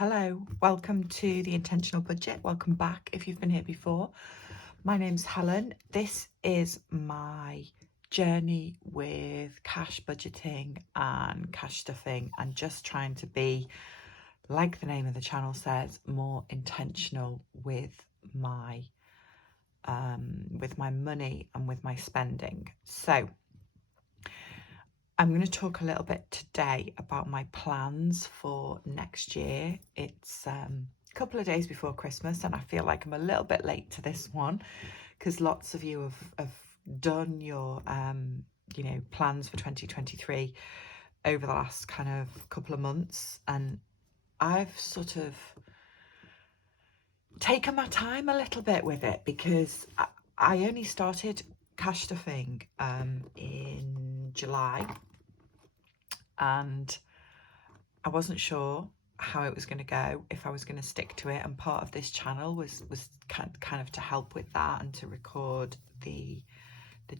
Hello, welcome to the Intentional Budget. Welcome back if you've been here before. My name's Helen. This is my journey with cash budgeting and cash stuffing and just trying to be, like the name of the channel says, more intentional with my money and with my spending. So I'm going to talk a little bit today about my plans for next year. It's a couple of days before Christmas and I feel like I'm a little bit late to this one because lots of you have done your plans for 2023 over the last kind of couple of months, and I've sort of taken my time a little bit with it because I only started cash stuffing in July, and I wasn't sure how it was going to go, if I was going to stick to it, and part of this channel was kind of to help with that and to record the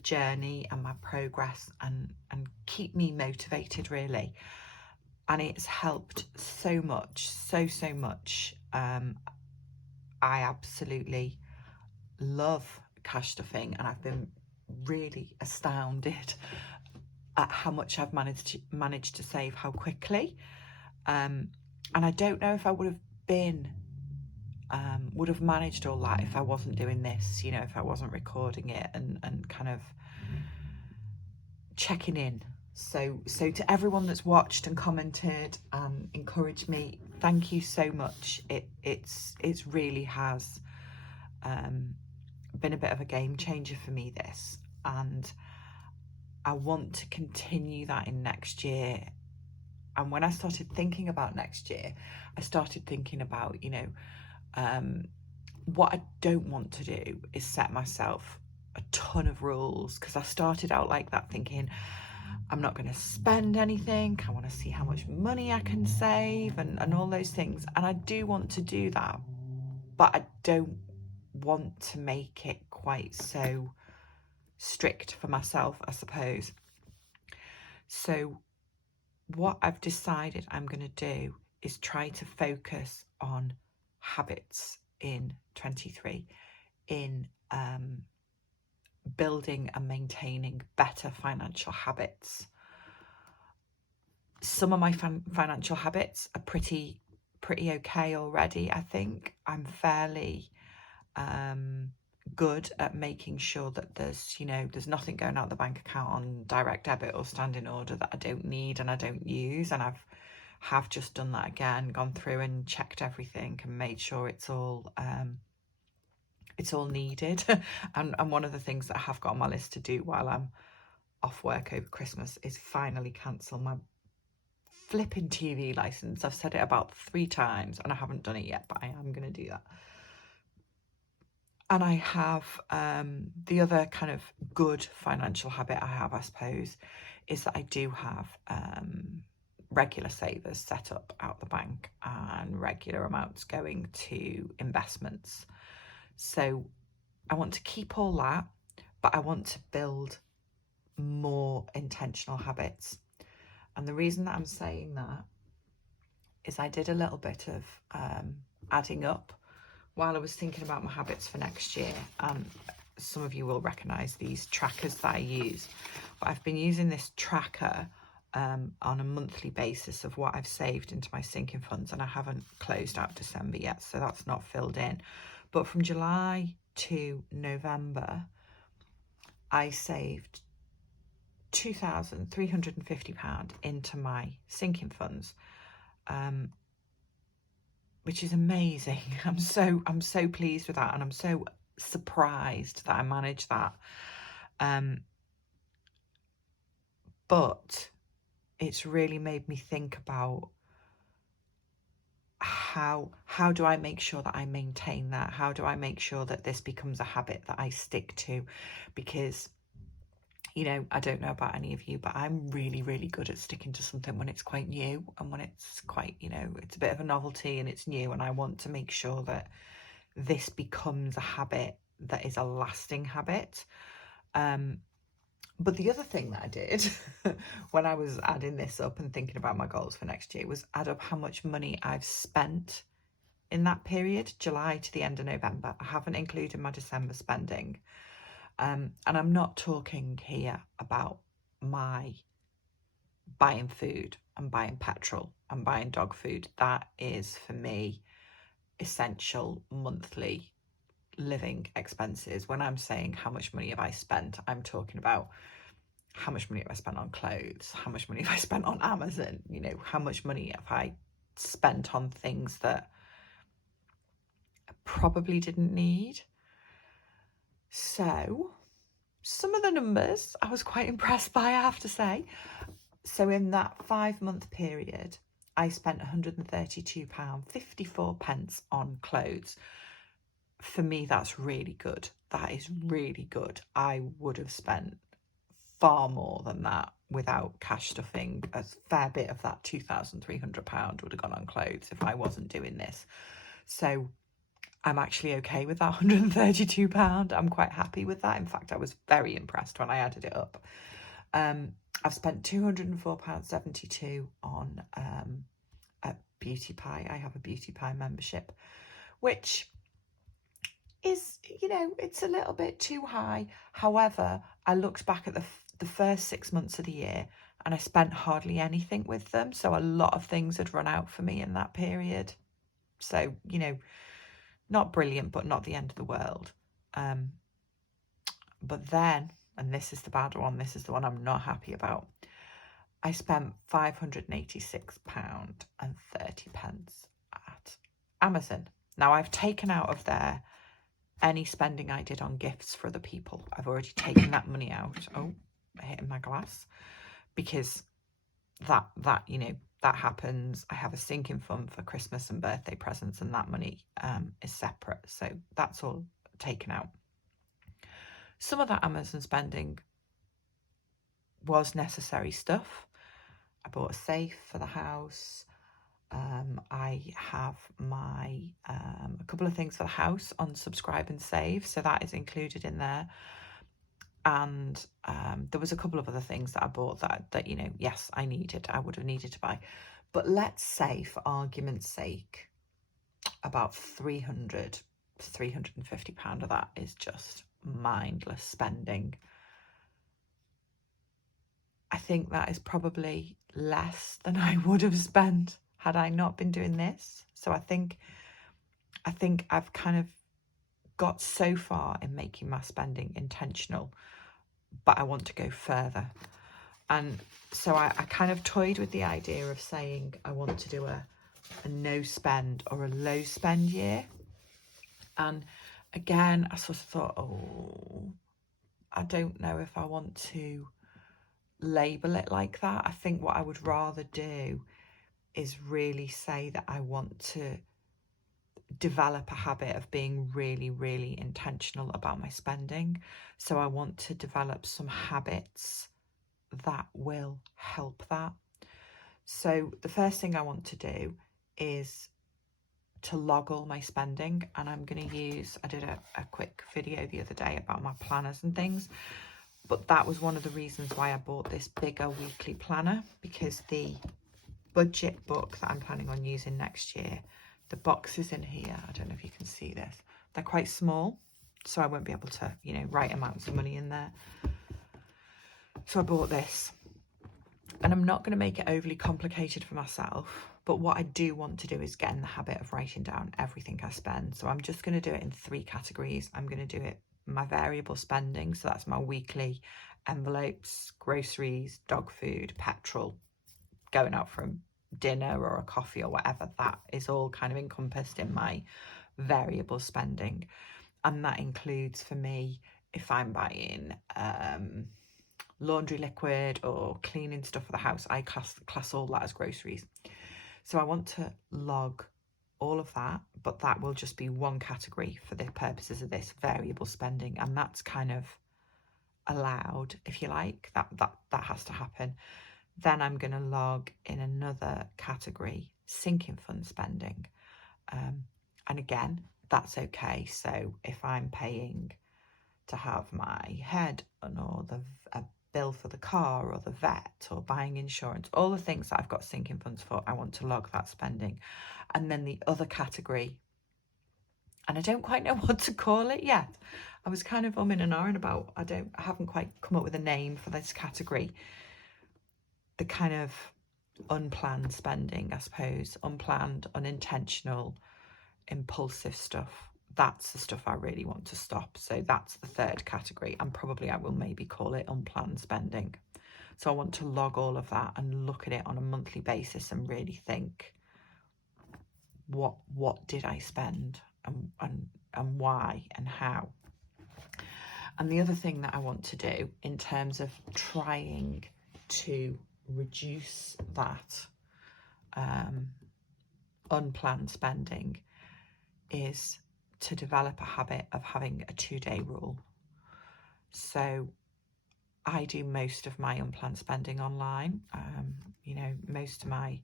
journey and my progress and keep me motivated, really. And it's helped so much, so much. I absolutely love cash stuffing, and I've been really astounded at how much I've managed to save, how quickly. And I don't know if I would have managed all that if I wasn't doing this, if I wasn't recording it and kind of checking in. So to everyone that's watched and commented and encouraged me, thank you so much. It's really has been a bit of a game changer for me, this, and I want to continue that in next year. And when I started thinking about next year, I started thinking about, what I don't want to do is set myself a ton of rules, because I started out like that, thinking I'm not going to spend anything. I want to see how much money I can save and all those things. And I do want to do that, but I don't want to make it quite so strict for myself, I suppose. So what I've decided I'm going to do is try to focus on habits in 23, in building and maintaining better financial habits. Some of my financial habits are pretty okay already. I think I'm fairly good at making sure that there's nothing going out the bank account on direct debit or standing order that I don't need and I don't use, and have just done that again, gone through and checked everything and made sure it's all needed. and one of the things that I have got on my list to do while I'm off work over Christmas is finally cancel my flipping TV license. I've said it about 3 times and I haven't done it yet, but I am going to do that. And I have the other kind of good financial habit I have, I suppose, is that I do have regular savers set up out the bank and regular amounts going to investments. So I want to keep all that, but I want to build more intentional habits. And the reason that I'm saying that is I did a little bit of adding up while I was thinking about my habits for next year. Some of you will recognise these trackers that I use, but I've been using this tracker on a monthly basis of what I've saved into my sinking funds, and I haven't closed out December yet, so that's not filled in. But from July to November, I saved £2,350 into my sinking funds, which is amazing. I'm so pleased with that, and I'm so surprised that I managed that. But it's really made me think about how do I make sure that I maintain that? How do I make sure that this becomes a habit that I stick to? Because I don't know about any of you, but I'm really good at sticking to something when it's quite new and when it's quite, it's a bit of a novelty and it's new, and I want to make sure that this becomes a habit that is a lasting habit. But the other thing that I did when I was adding this up and thinking about my goals for next year was add up how much money I've spent in that period, July to the end of November. I haven't included my December spending. And I'm not talking here about my buying food and buying petrol and buying dog food. That is, for me, essential monthly living expenses. When I'm saying how much money have I spent, I'm talking about how much money have I spent on clothes, how much money have I spent on Amazon, how much money have I spent on things that I probably didn't need. So some of the numbers I was quite impressed by, I have to say. So in that 5-month period, I spent £132.54 on clothes. For me, that's really good. That is really good. I would have spent far more than that without cash stuffing. A fair bit of that £2,300 would have gone on clothes if I wasn't doing this. So I'm actually okay with that £132. I'm quite happy with that. In fact, I was very impressed when I added it up. I've spent £204.72 on a Beauty Pie. I have a Beauty Pie membership, which is, it's a little bit too high. However, I looked back at the first 6 months of the year and I spent hardly anything with them. So a lot of things had run out for me in that period. So, not brilliant, but not the end of the world. But then, and this is the bad one, this is the one I'm not happy about, I spent £586.30 at Amazon. Now, I've taken out of there any spending I did on gifts for other people. I've already taken that money out. Oh, hitting my glass. Because that happens. I have a sinking fund for Christmas and birthday presents, and that money is separate. So that's all taken out. Some of that Amazon spending was necessary stuff. I bought a safe for the house. I have my a couple of things for the house on subscribe and save, so that is included in there. And there was a couple of other things that I bought that yes, I would have needed to buy. But let's say, for argument's sake, about £350 of that is just mindless spending. I think that is probably less than I would have spent had I not been doing this. So I think I've kind of got so far in making my spending intentional, but I want to go further. And so I kind of toyed with the idea of saying I want to do a no spend or a low spend year. And again, I sort of thought, I don't know if I want to label it like that. I think what I would rather do is really say that I want to develop a habit of being really, really intentional about my spending. So I want to develop some habits that will help that. So the first thing I want to do is to log all my spending, and I'm going to use, I did a quick video the other day about my planners and things, but that was one of the reasons why I bought this bigger weekly planner, because the budget book that I'm planning on using next year, the boxes in here, I don't know if you can see this, they're quite small, so I won't be able to, write amounts of money in there. So I bought this, and I'm not going to make it overly complicated for myself, but what I do want to do is get in the habit of writing down everything I spend. So I'm just going to do it in 3 categories. I'm going to do it my variable spending, so that's my weekly envelopes, groceries, dog food, petrol, going out for a dinner or a coffee or whatever. That is all kind of encompassed in my variable spending, and that includes, for me, if I'm buying laundry liquid or cleaning stuff for the house, I class all that as groceries. So I want to log all of that, but that will just be one category for the purposes of this variable spending, and that's kind of allowed, if you like. That has to happen. Then I'm going to log in another category, sinking fund spending, and again, that's okay. So if I'm paying to have my hair done or bill for the car or the vet or buying insurance, all the things that I've got sinking funds for, I want to log that spending. And then the other category, and I don't quite know what to call it yet. I was kind of umming and ahhing about, I haven't quite come up with a name for this category. The kind of unplanned spending, I suppose, unplanned, unintentional, impulsive stuff. That's the stuff I really want to stop. So that's the third category, and probably I will maybe call it unplanned spending. So I want to log all of that and look at it on a monthly basis and really think, what did I spend, and why and how. And the other thing that I want to do in terms of trying to reduce that unplanned spending is to develop a habit of having a 2-day rule. So I do most of my unplanned spending online. Most of my,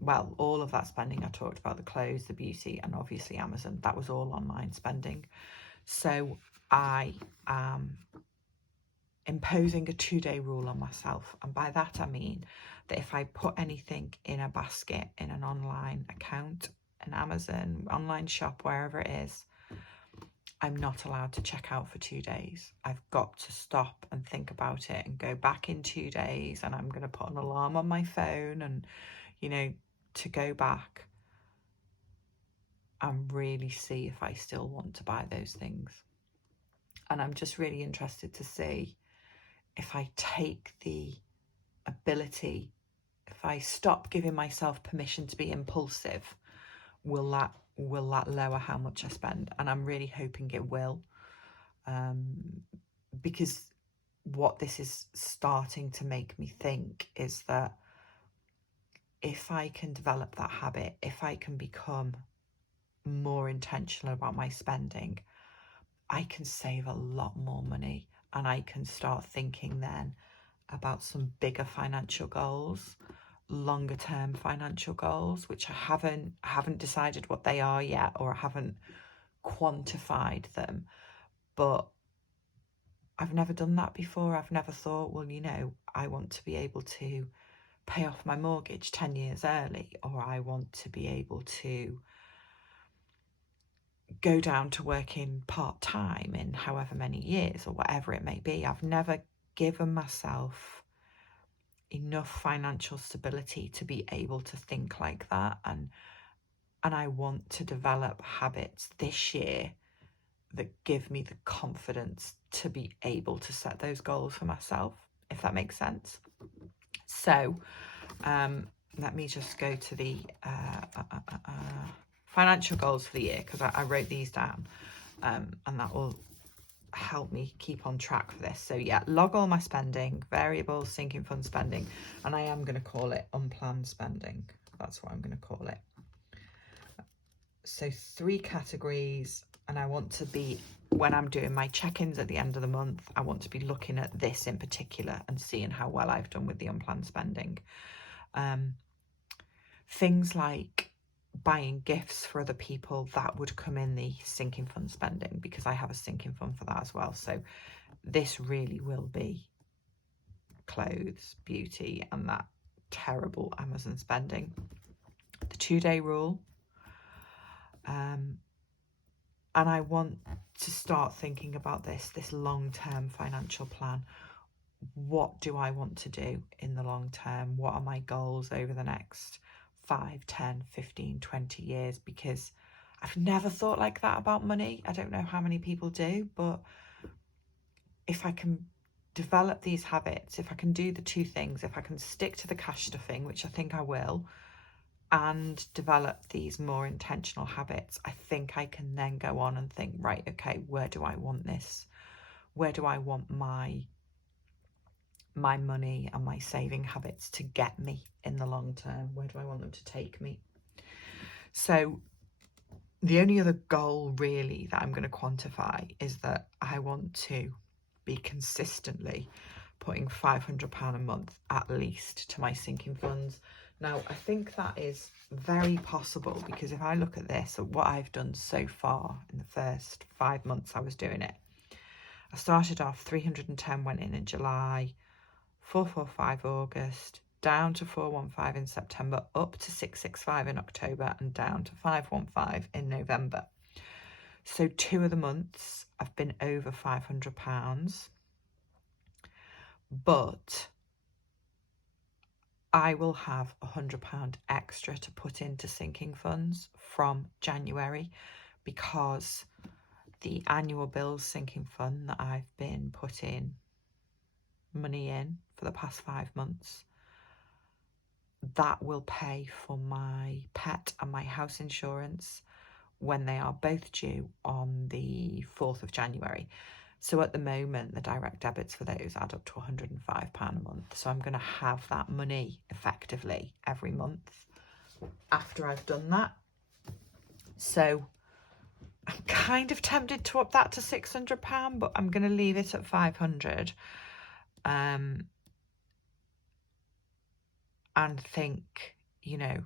well, all of that spending I talked about, the clothes, the beauty, and obviously Amazon, that was all online spending. So I am imposing a 2-day rule on myself. And by that, I mean that if I put anything in a basket in an online account, an Amazon online shop, wherever it is, I'm not allowed to check out for 2 days. I've got to stop and think about it and go back in 2 days, and I'm going to put an alarm on my phone and, to go back and really see if I still want to buy those things. And I'm just really interested to see if I take the ability, if I stop giving myself permission to be impulsive, will that lower how much I spend? And I'm really hoping it will, because what this is starting to make me think is that if I can develop that habit, if I can become more intentional about my spending, I can save a lot more money, and I can start thinking then about some bigger financial goals, longer term financial goals, which I haven't decided what they are yet, or I haven't quantified them. But I've never done that before. I've never thought, well, I want to be able to pay off my mortgage 10 years early, or I want to be able to go down to working part-time in however many years, or whatever it may be. I've never given myself enough financial stability to be able to think like that, and I want to develop habits this year that give me the confidence to be able to set those goals for myself, if that makes sense. So let me just go to the financial goals for the year, because I wrote these down, and that will help me keep on track for this. So yeah, log all my spending, variable, sinking fund spending, and I am going to call it unplanned spending. That's what I'm going to call it. So 3 categories, and I want to be, when I'm doing my check-ins at the end of the month, I want to be looking at this in particular and seeing how well I've done with the unplanned spending. Things like buying gifts for other people, that would come in the sinking fund spending, because I have a sinking fund for that as well. So this really will be clothes, beauty, and that terrible Amazon spending. The 2-day rule. And I want to start thinking about this long-term financial plan. What do I want to do in the long term? What are my goals over the next 5, 10, 15, 20 years? Because I've never thought like that about money. I don't know how many people do, but if I can develop these habits, if I can do the 2 things, if I can stick to the cash stuffing, which I think I will, and develop these more intentional habits, I think I can then go on and think, right, okay, where do I want this? Where do I want my money and my saving habits to get me in the long term? Where do I want them to take me? So the only other goal really that I'm going to quantify is that I want to be consistently putting £500 a month at least to my sinking funds. Now, I think that is very possible, because if I look at this, at what I've done so far in the first 5 months I was doing it, I started off 310 went in July, 445 August, down to 415 in September, up to 665 in October, and down to 515 in November. So 2 of the months I've been over £500, but I will have £100 extra to put into sinking funds from January, because the annual bills sinking fund that I've been putting money in for the past 5 months, that will pay for my pet and my house insurance when they are both due on the 4th of January. So at the moment, the direct debits for those add up to £105 a month. So I'm going to have that money effectively every month after I've done that. So I'm kind of tempted to up that to £600, but I'm going to leave it at 500. And think, you know,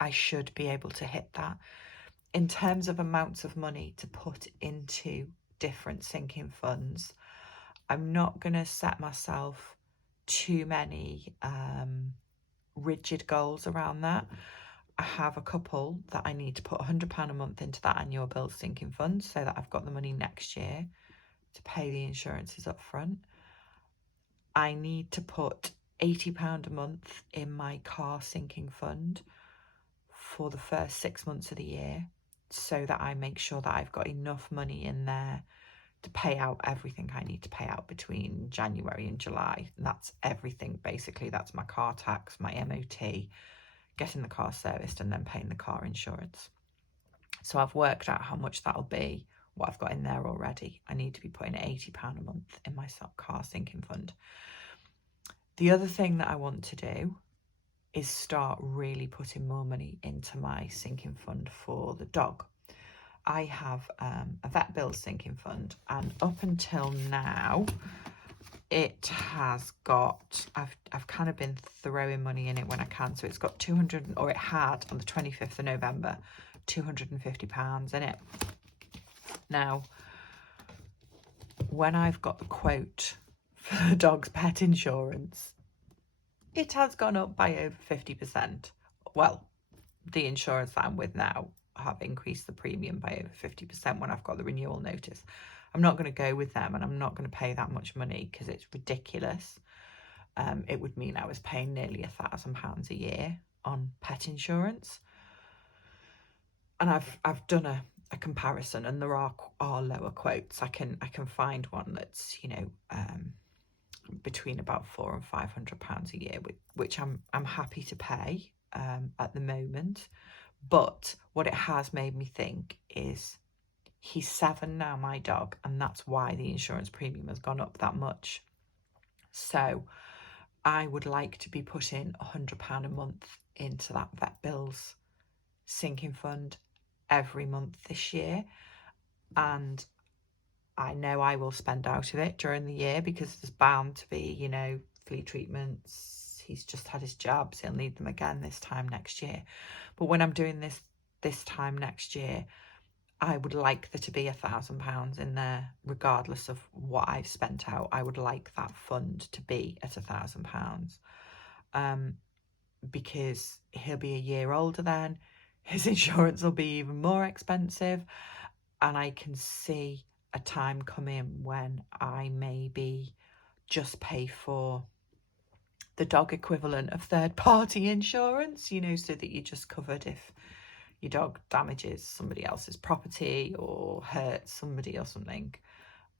I should be able to hit that. In terms of amounts of money to put into different sinking funds, I'm not going to set myself too many rigid goals around that. I have a couple that I need to put £100 a month into that annual bill sinking fund so that I've got the money next year to pay the insurances up front. I need to put £80 a month in my car sinking fund for the first 6 months of the year, so that I make sure that I've got enough money in there to pay out everything I need to pay out between January and July. And that's everything, basically. That's my car tax, my MOT, getting the car serviced, and then paying the car insurance. So I've worked out how much that'll be, what I've got in there already. I need to be putting £80 a month in my car sinking fund. The other thing that I want to do is start really putting more money into my sinking fund for the dog. I have a vet bill sinking fund, and up until now it has got, I've kind of been throwing money in it when I can, so it's got 200, or it had on the 25th of November, £250 in it. Now, when I've got the quote for the dog's pet insurance, it has gone up by over 50%. Well, the insurance that I'm with now have increased the premium by over 50% when I've got the renewal notice. I'm not going to go with them, and I'm not going to pay that much money because it's ridiculous. It would mean I was paying nearly £1,000 a year on pet insurance. And I've done a comparison, and there are lower quotes. I can find one that's, you know, between about £400 and £500 a year, which I'm happy to pay at the moment. But what it has made me think is, he's 7 now, my dog, and that's why the insurance premium has gone up that much. So I would like to be putting £100 a month into that vet bills sinking fund every month this year. And I know I will spend out of it during the year, because there's bound to be, you know, flea treatments. He's just had his jabs. He'll need them again this time next year. But when I'm doing this time next year, I would like there to be £1,000 in there, regardless of what I've spent out. I would like that fund to be at £1,000, because he'll be a year older then. His insurance will be even more expensive, and I can see a time come in when I maybe just pay for the dog equivalent of third-party insurance, you know, so that you're just covered if your dog damages somebody else's property or hurts somebody or something,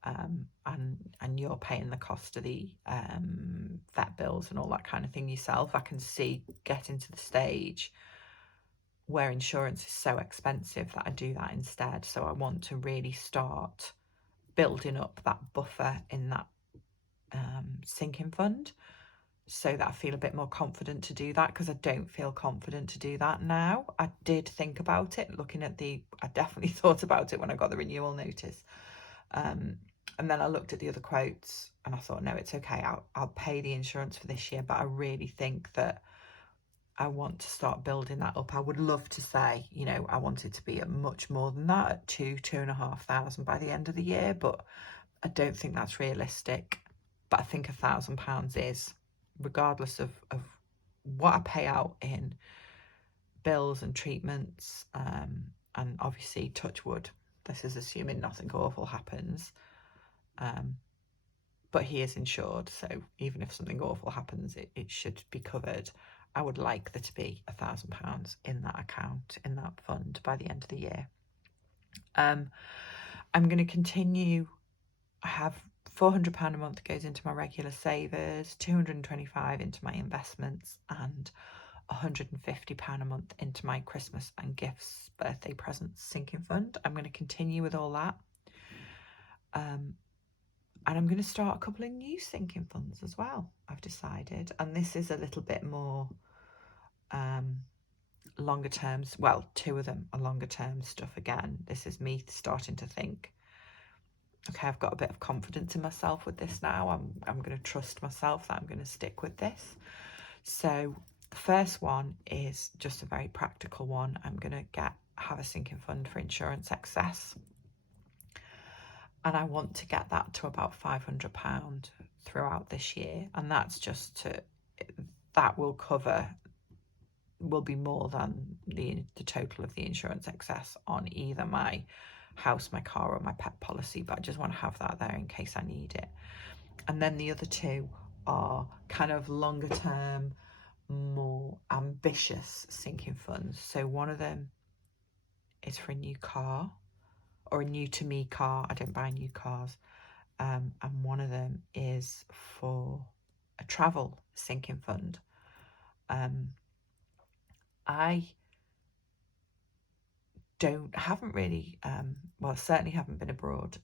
and you're paying the cost of the vet bills and all that kind of thing yourself. I can see getting to the stage where insurance is so expensive that I do that instead. So I want to really start building up that buffer in that sinking fund, so that I feel a bit more confident to do that, because I don't feel confident to do that now. I did think about it, I definitely thought about it when I got the renewal notice. And then I looked at the other quotes and I thought, no, it's okay. I'll pay the insurance for this year, but I really think that I want to start building that up. I would love to say, you know, I want it to be at much more than that, at £2,500 by the end of the year, but I don't think that's realistic, but I think £1,000 is, regardless of what I pay out in bills and treatments, and obviously, touch wood, this is assuming nothing awful happens, but he is insured, so even if something awful happens, it should be covered. I would like there to be £1,000 in that account, in that fund, by the end of the year. I'm going to continue. I have £400 a month goes into my regular savers, £225 into my investments, and £150 a month into my Christmas and gifts, birthday presents sinking fund. I'm going to continue with all that. And I'm going to start a couple of new sinking funds as well, I've decided. And this is a little bit more longer terms. Well, two of them are longer term stuff again. This is me starting to think, okay, I've got a bit of confidence in myself with this now. I'm going to trust myself that I'm going to stick with this. So the first one is just a very practical one. I'm going to have a sinking fund for insurance excess. And I want to get that to about £500 throughout this year. And that's just that will be more than the total of the insurance excess on either my house, my car, or my pet policy. But I just want to have that there in case I need it. And then the other two are kind of longer term, more ambitious sinking funds. So one of them is for a new car, or a new to me car. I don't buy new cars. And one of them is for a travel sinking fund. I haven't really, certainly haven't been abroad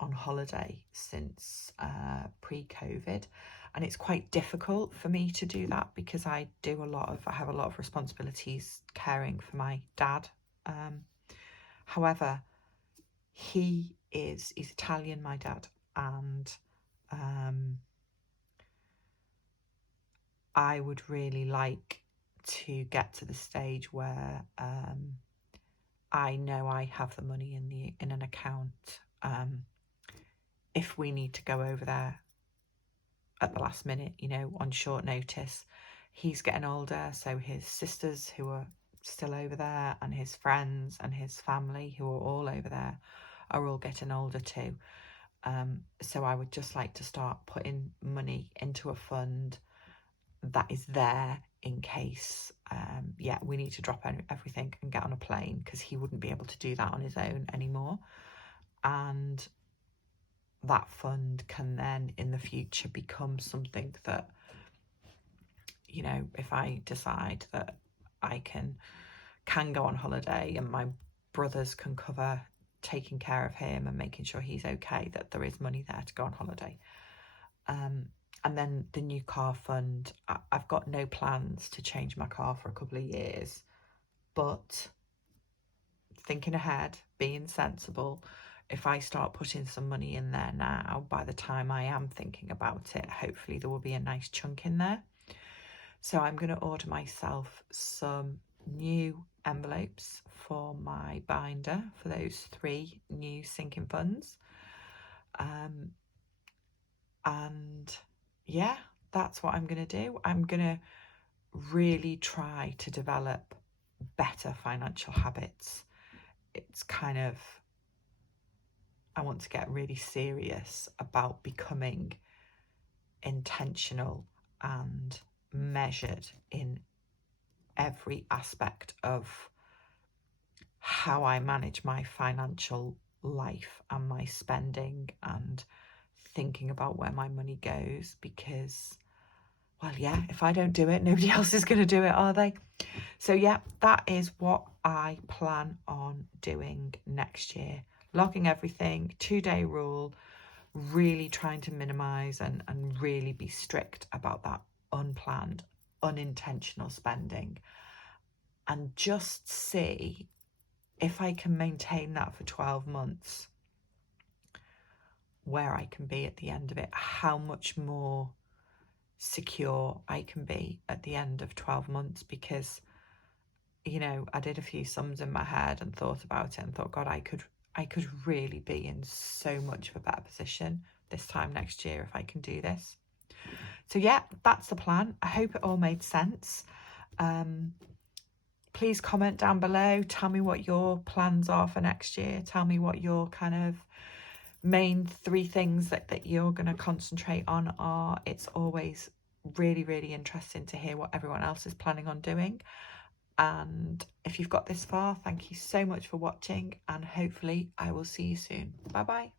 on holiday since pre-COVID, and it's quite difficult for me to do that because I have a lot of responsibilities caring for my dad. However, he's Italian, my dad, and I would really like to get to the stage where I know I have the money in an account if we need to go over there at the last minute, on short notice. He's getting older, so his sisters who are still over there, and his friends and his family who are all over there, are all getting older too. So I would just like to start putting money into a fund that is there in case we need to drop everything and get on a plane, because he wouldn't be able to do that on his own anymore. And that fund can then in the future become something that, if I decide that I can go on holiday and my brothers can cover taking care of him and making sure he's okay, that there is money there to go on holiday. And then the new car fund, I've got no plans to change my car for a couple of years, but thinking ahead, being sensible, if I start putting some money in there now, by the time I am thinking about it, hopefully there will be a nice chunk in there. So I'm going to order myself some new envelopes for my binder for those 3 new sinking funds. And yeah, that's what I'm going to do. I'm going to really try to develop better financial habits. It's kind of, I want to get really serious about becoming intentional and measured in every aspect of how I manage my financial life and my spending, and thinking about where my money goes, because, well, yeah, if I don't do it, nobody else is going to do it, are they? So yeah, that is what I plan on doing next year. Logging everything, 2-day rule, really trying to minimize and really be strict about that unplanned, unintentional spending, and just see if I can maintain that for 12 months, where I can be at the end of it, how much more secure I can be at the end of 12 months. Because, I did a few sums in my head and thought about it and thought, God, I I could really be in so much of a better position this time next year if I can do this. So yeah, that's the plan. I hope it all made sense. Please comment down below. Tell me what your plans are for next year. Tell me what your kind of main 3 things that you're going to concentrate on are. It's always really, really interesting to hear what everyone else is planning on doing. And if you've got this far, thank you so much for watching, and hopefully I will see you soon. Bye bye.